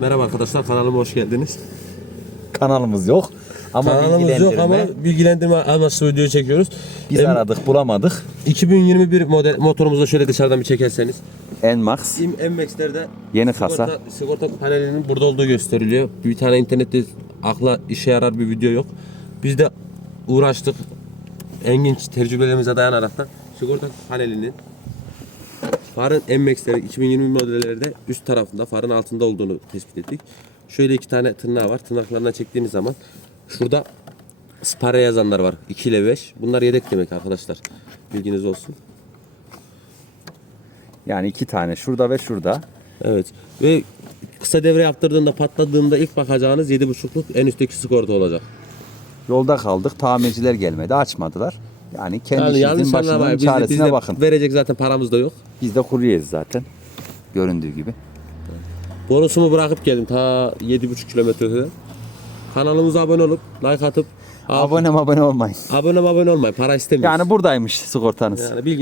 Merhaba arkadaşlar kanalıma hoş geldiniz. Kanalımız yok. Ama Kanalımız yok ama bilgilendirme. amaçlı video çekiyoruz. Biz Em- aradık bulamadık. 2021 model motorumuzu şöyle dışarıdan bir çekerseniz. Nmax M-Max'lerde Yeni kasa. sigorta, sigorta panelinin burada olduğu gösteriliyor. Bir tane internette akla işe yarar bir video yok. Biz de uğraştık. Engin tecrübelerimize dayanarak da sigorta panelinin farın M-Max'leri 2020 modellerde üst tarafında farın altında olduğunu tespit ettik. Şöyle iki tane tırnağı var. Tırnaklarından çektiğimiz zaman şurada spare yazanlar var. 2 ile 5. Bunlar yedek demek arkadaşlar. Bilginiz olsun. Yani iki tane şurada ve şurada. Evet. Ve kısa devre yaptırdığında patladığında ilk bakacağınız 7.5'luk en üstteki sigorta olacak. Yolda kaldık. Tamirciler gelmedi. Açmadılar. Yani kendi Yani işinizin. Biz de, çaresine biz bakın. verecek zaten paramız da yok. Biz de kuryeyiz zaten. Göründüğü gibi. Bonusumu bırakıp geldim ta 7.5 kilometre ötede. Kanalımıza abone olup like atıp Abone abone olmayın. abone abone olmayın. Para istemiyoruz. Yani buradaymış sigortanız. yani bilgi